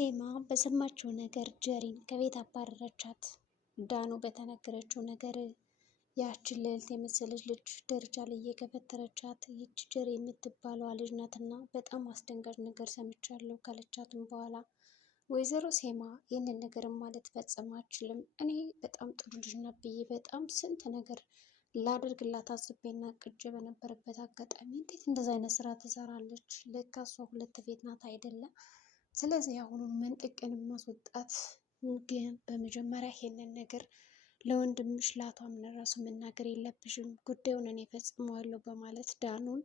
ሴማ በሰማችው ነገር ጀሪን ከቤት አባረረቻት። ዳኑ በተነገረችው ነገር ያችን ልዕልት የመሰለች ልጅ ደረጃ ላይ እየገፈተረቻት ይች ጀሪ የምትባለዋ ልጅ ናትና በጣም አስደንጋጭ ነገር ሰምቻለሁ ካለቻትም በኋላ ወይዘሮ ሴማ ይህንን ነገር ማለት ፈጽማ አችልም። እኔ በጣም ጥሩ ልጅ ናት ብዬ በጣም ስንት ነገር ላደርግላት አስቤና ቅጄ በነበረበት አጋጣሚ እንዴት እንደዛ አይነት ስራ ትሰራለች? ለካ እሷ ሁለት ቤት ናት አይደለም። ስለዚህ አሁኑን መንጥቅን ማስወጣት። ግን በመጀመሪያ ይሄንን ነገር ለወንድምሽ ለአቶ አምነው ራሱ መናገር የለብሽም፣ ጉዳዩን እኔ ፈጽመዋለሁ በማለት ዳኑን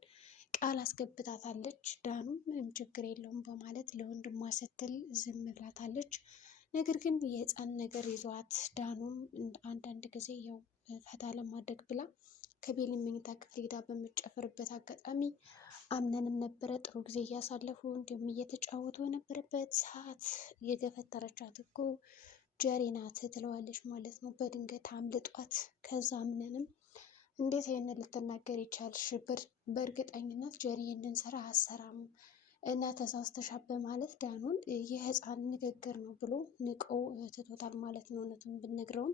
ቃል አስገብታታለች። ዳኑም ምንም ችግር የለውም በማለት ለወንድሟ ስትል ዝም ብላታለች። ነገር ግን የህፃን ነገር ይዟት ዳኑም አንዳንድ ጊዜ ያው ፈታ ለማድረግ ብላ ከቤሊ መኝታ ክፍል ሄዳ በምጨፍርበት አጋጣሚ አምነንም ነበረ ጥሩ ጊዜ እያሳለፉ እንዲሁም እየተጫወቱ በነበረበት ሰዓት የገፈተረቻት እኮ ጀሪ ናት ትለዋለች ማለት ነው። በድንገት አምልጧት ከዛ አምነንም እንዴት ይህንን ልትናገር ይቻልሽ? በእርግጠኝነት ጀሪ ይህንን ስራ አሰራም እና ተሳስተሻል በማለት ዳኑን የህፃን ንግግር ነው ብሎ ንቆ ትቶታል ማለት ነው። እውነቱን ብነግረውም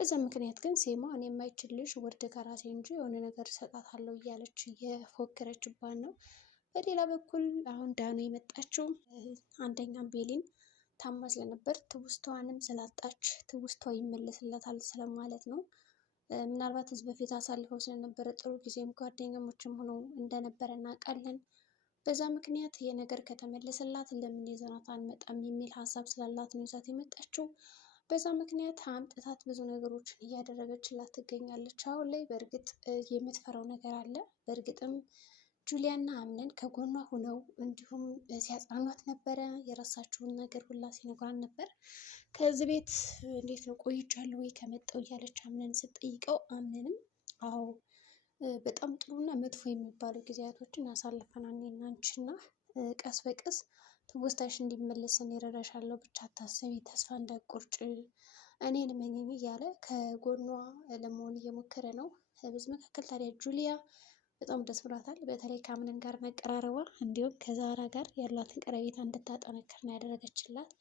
በዛ ምክንያት ግን ሴማ እኔ የማይችልሽ ወርድ ከራሴ እንጂ የሆነ ነገር እሰጣታለሁ እያለች የፎከረችባት ነው። በሌላ በኩል አሁን ዳኑ የመጣችው አንደኛም ቤሊን ታማ ስለነበር ትውስታዋንም ስላጣች ትውስቷ ይመለስላታል ስለማለት ነው። ምናልባት ህዝብ በፊት አሳልፈው ስለነበረ ጥሩ ጊዜም ጓደኛሞችም ሆነው እንደነበረ እናውቃለን። በዛ ምክንያት ይሄ ነገር ከተመለሰላት ለምን ይዘናት አንመጣም የሚል ሀሳብ ስላላት ነው ይዛት የመጣችው። በዛ ምክንያት አምጥታት ብዙ ነገሮችን እያደረገችላት ትገኛለች። አሁን ላይ በእርግጥ የምትፈራው ነገር አለ። በእርግጥም ጁሊያና አምነን ከጎኗ ሁነው እንዲሁም ሲያጽናኗት ነበረ። የረሳችውን ነገር ሁላ ሲነግሯን ነበር። ከዚህ ቤት እንዴት ነው ቆይቻለሁ ወይ ከመጣሁ እያለች አምነን ስትጠይቀው አምነንም አዎ በጣም ጥሩና መጥፎ የሚባሉ ጊዜያቶችን አሳልፈናል እኔና አንቺና ቀስ በቀስ ትውስታሽ እንዲመለስ እኔ እረዳሻለሁ፣ ብቻ አታስቢ፣ ተስፋ እንዳትቆርጭ፣ እኔን እመኚኝ እያለ ከጎኗ ለመሆን እየሞከረ ነው። በዚህ መካከል ታዲያ ጁሊያ በጣም ደስ ብሏታል። በተለይ ከአምነን ጋር መቀራረቧ እንዲሁም ከዛራ ጋር ያላትን ቀረቤታ እንድታጠነክር ነው ያደረገችላት።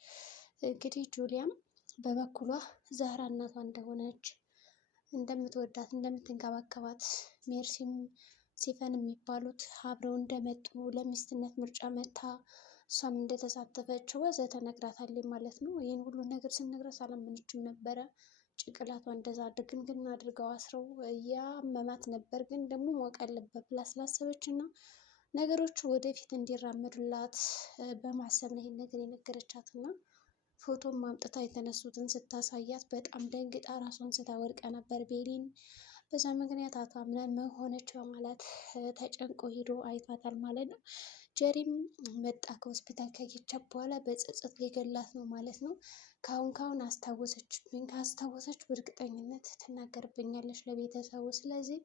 እንግዲህ ጁሊያም በበኩሏ ዛራ እናቷ እንደሆነች እንደምትወዳት እንደምትንከባከባት ሜርሲም ሲፈን የሚባሉት አብረው እንደመጡ ለሚስትነት ምርጫ መታ እሷም እንደተሳተፈች ወዘተ ነግራታለች ማለት ነው። ይህን ሁሉ ነገር ስንነግራት አላመነችም ነበረ። ጭንቅላቷ እንደዛ ድግምግም አድርገው አስረው ያመማት ነበር። ግን ደግሞ ማወቅ አለበት ብላ ስላሰበች እና ነገሮቹ ወደፊት እንዲራመዱላት በማሰብ ነው ይሄን ነገር የነገረቻት እና ፎቶም ማምጥታ የተነሱትን ስታሳያት በጣም ደንግጣ ራሷን ስታወድቃ ነበር ቤሊን። በዛ ምክንያት አቶ አምነን ምን ሆነች በማለት ተጨንቆ ሂዶ አይቷታል ማለት ነው። ጀሪም መጣ ከሆስፒታል ከየቻት በኋላ በጸጸት ሊገላት ነው ማለት ነው። ካሁን አስታወሰችብኝ፣ ካስታወሰች በእርግጠኝነት ትናገርብኛለች ለቤተሰቡ። ስለዚህ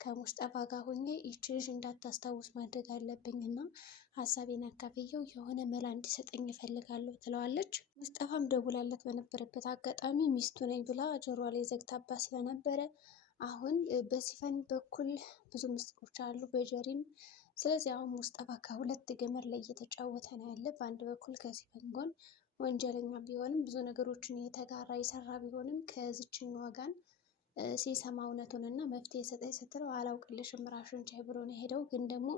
ከሙስጠፋ ጋር ሆኜ ይቺ ልጅ እንዳታስታውስ ማድረግ አለብኝ እና ሀሳቤን አካፍየው የሆነ መላ እንዲሰጠኝ እፈልጋለሁ ትለዋለች። ሙስጠፋም ደውላለት በነበረበት አጋጣሚ ሚስቱ ነኝ ብላ ጆሯ ላይ ዘግታባት ስለነበረ አሁን በሲፈን በኩል ብዙ ምስጢሮች አሉ በጀሪም። ስለዚህ አሁን ሙስጠፋ ከሁለት ገመድ ላይ እየተጫወተ ነው ያለ። በአንድ በኩል ከሲፈን ጎን ወንጀለኛ ቢሆንም ብዙ ነገሮችን እየተጋራ የሰራ ቢሆንም ከዚችኛዋ ጋር ሲሰማ እውነቱን እና መፍትሄ ሰጠኝ ስትለው አላውቅልሽም ራሽን ቻይ ብሎ ነው የሄደው። ግን ደግሞ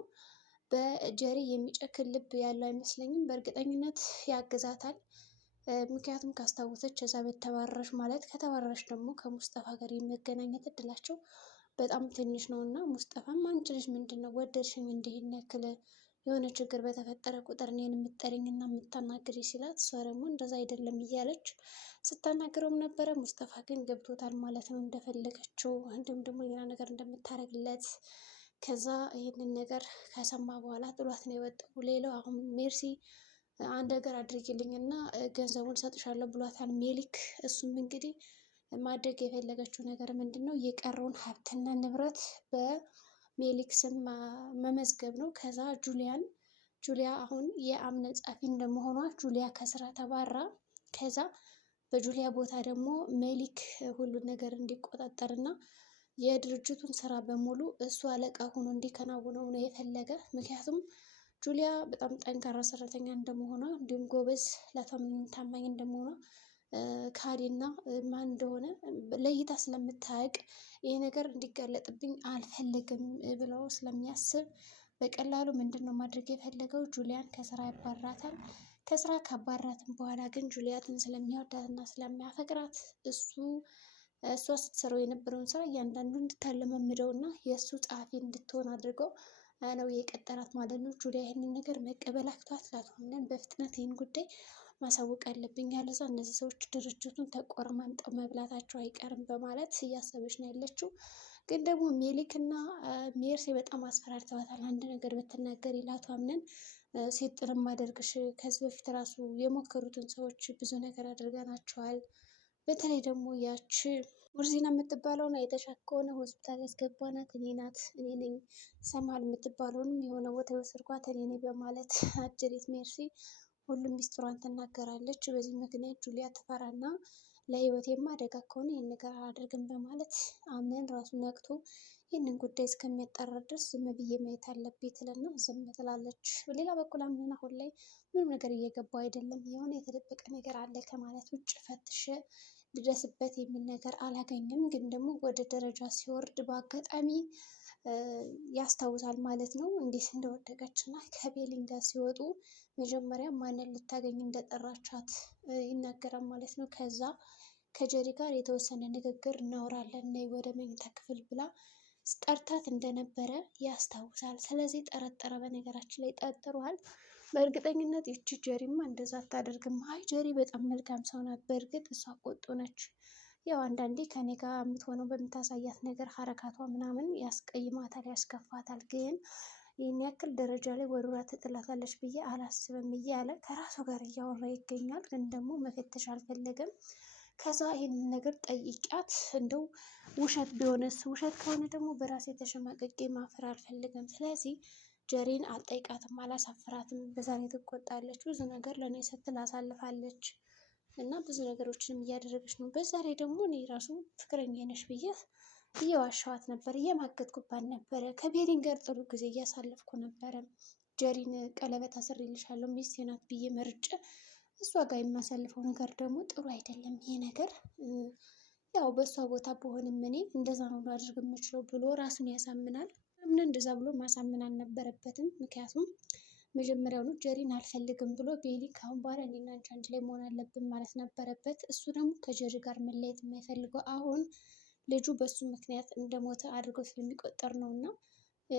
በጀሪ የሚጨክን ልብ ያለው አይመስለኝም። በእርግጠኝነት ያግዛታል። ምክንያቱም ካስታወሰች እዛ በተባረረች ማለት ከተባረረች ደግሞ ከሙስጠፋ ጋር የመገናኘት እድላቸው በጣም ትንሽ ነው እና ሙስጠፋም አንቺ ልጅ ምንድን ነው ወደድሽኝ እንዲህን ያክል የሆነ ችግር በተፈጠረ ቁጥር እኔን የምትጠሪኝ እና የምታናግሪ ሲላት እሷ ደግሞ እንደዛ አይደለም እያለች ስታናግረውም ነበረ። ሙስጠፋ ግን ገብቶታል ማለት ነው እንደፈለገችው፣ እንዲሁም ደግሞ ሌላ ነገር እንደምታደርግለት። ከዛ ይህንን ነገር ከሰማ በኋላ ጥሏት ነው የወጣው። ሌላው አሁን ሜርሲ አንድ ነገር አድርጊልኝ እና ገንዘቡን ሰጥሻለሁ ብሏታል ሜሊክ። እሱም እንግዲህ ማድረግ የፈለገችው ነገር ምንድን ነው የቀረውን ሀብትና ንብረት በሜሊክ ስም መመዝገብ ነው። ከዛ ጁሊያ አሁን የአምነን ጸሐፊ እንደመሆኗ ጁሊያ ከስራ ተባራ። ከዛ በጁሊያ ቦታ ደግሞ ሜሊክ ሁሉን ነገር እንዲቆጣጠር እና የድርጅቱን ስራ በሙሉ እሱ አለቃ ሆኖ እንዲከናውነው ነው የፈለገ። ምክንያቱም ጁሊያ በጣም ጠንካራ ሰራተኛ እንደመሆኗ እንዲሁም ጎበዝ ታማኝ እንደመሆኗ ካሌና ማን እንደሆነ ለይታ ስለምታውቅ ይሄ ነገር እንዲጋለጥብኝ አልፈልግም ብለው ስለሚያስብ በቀላሉ ምንድን ነው ማድረግ የፈለገው ጁሊያን ከስራ ያባራታል። ከስራ ካባራትም በኋላ ግን ጁሊያትን ስለሚወዳት እና ስለሚያፈቅራት እሷ ስትሰራው የነበረውን ስራ እያንዳንዱ እንድታለማምደው እና የእሱ ጸሐፊ እንድትሆን አድርገው ነው የቀጠራት ማለት ነው። ጁሊያ ይህንን ነገር መቀበል አቅቷት ላትሆነን በፍጥነት ይህን ጉዳይ ማሳወቅ አለብኝ፣ ያለዛ እነዚህ ሰዎች ድርጅቱን ተቆርማምጠው መብላታቸው አይቀርም በማለት እያሰበች ነው ያለችው። ግን ደግሞ ሜሊክና ሜርሲ በጣም አስፈራርተዋታል። አንድ ነገር ብትናገር ይላቱ አምነን ሴት ጥር ማደርግሽ ከዚህ በፊት ራሱ የሞከሩትን ሰዎች ብዙ ነገር አድርገናቸዋል። በተለይ ደግሞ ያች ሙርዚና የምትባለውን አይተሻት ከሆነ ሆስፒታል ያስገባናት እኔ ነኝ። ሰማል የምትባለውንም የሆነ ቦታ የወሰድኳት እኔ ነኝ በማለት አጀሬት ሜርሲ ሁሉም ሚስጥሯን ትናገራለች። በዚህ ምክንያት ጁሊያ ትፈራና ለህይወቴማ አደጋ ከሆነ ይህን ነገር አላደርግም በማለት አምነን ራሱ ነቅቶ ይህንን ጉዳይ እስከሚያጣራ ድረስ ዝም ብዬ ማየት አለብኝ ትልና ዝም ትላለች። በሌላ በኩል አምነን አሁን ላይ ምንም ነገር እየገባው አይደለም፣ የሆነ የተደበቀ ነገር አለ ከማለት ውጭ ፈትሽ ልደርስበት የሚል ነገር አላገኝም። ግን ደግሞ ወደ ደረጃ ሲወርድ በአጋጣሚ ያስታውሳል ማለት ነው እንዴት እንደወደቀች እና ከቤሊን ጋር ሲወጡ መጀመሪያ ማንን ልታገኝ እንደጠራቻት ይናገራል ማለት ነው። ከዛ ከጀሪ ጋር የተወሰነ ንግግር እናወራለን ነይ ወደ መኝታ ክፍል ብላ ጠርታት እንደነበረ ያስታውሳል። ስለዚህ ጠረጠረ። በነገራችን ላይ ጠርጥሯል። በእርግጠኝነት ይቺ ጀሪማ እንደዛ አታደርግም። አይ ጀሪ በጣም መልካም ሰው ናት። በእርግጥ እሷ ቆጡ ነች። ያው አንዳንዴ ከኔ ጋር የምትሆነው በምታሳያት ነገር ሀረካቷ ምናምን ያስቀይማታል፣ ያስከፋታል። ግን ይህን ያክል ደረጃ ላይ ወርውራ ትጥላታለች ብዬ አላስብም እያለ ከራሱ ጋር እያወራ ይገኛል። ግን ደግሞ መፈተሽ አልፈለገም። ከዛ ይህንን ነገር ጠይቂያት እንደው ውሸት ቢሆንስ? ውሸት ከሆነ ደግሞ በራሴ ተሸማቀቄ ማፈር አልፈልግም። ስለዚህ ጀሪን አልጠይቃትም፣ አላሳፍራትም። በዛ ላይ ትቆጣለች። ብዙ ነገር ለእኔ ስትል አሳልፋለች እና ብዙ ነገሮችንም እያደረገች ነው። በዛ ላይ ደግሞ እኔ ራሱ ፍቅረኛ ነሽ ብዬ እየዋሸዋት ነበር፣ እየማገጥኩባት ነበረ። ከቤሊን ጋር ጥሩ ጊዜ እያሳለፍኩ ነበረ። ጀሪን ቀለበት አስሬልሻለሁ ሚስቴ ናት ብዬ መርጬ እሷ ጋር የማሳልፈው ነገር ደግሞ ጥሩ አይደለም። ይሄ ነገር ያው በእሷ ቦታ በሆንም እኔ እንደዛ ነው ላደርግ የምችለው ብሎ ራሱን ያሳምናል። ምን እንደዛ ብሎ ማሳመን አልነበረበትም። ምክንያቱም መጀመሪያውኑ ጀሪን አልፈልግም ብሎ ቤሊ ካሁን በኋላ እኔና አንቺ አንድ ላይ መሆን አለብን ማለት ነበረበት። እሱ ደግሞ ከጀሪ ጋር መለየት የማይፈልገው አሁን ልጁ በሱ ምክንያት እንደሞተ አድርገው ስለሚቆጠር ነው እና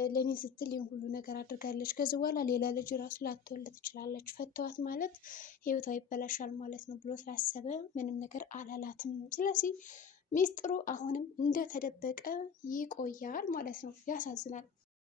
ለእኔ ስትል ይህን ሁሉ ነገር አድርጋለች። ከዚህ በኋላ ሌላ ልጅ ራሱ ላትወልድ ትችላለች። ፈተዋት ማለት ህይወቷ ይበላሻል ማለት ነው ብሎ ስላሰበ ምንም ነገር አላላትም። ስለዚህ ሚስጥሩ አሁንም እንደተደበቀ ይቆያል ማለት ነው። ያሳዝናል።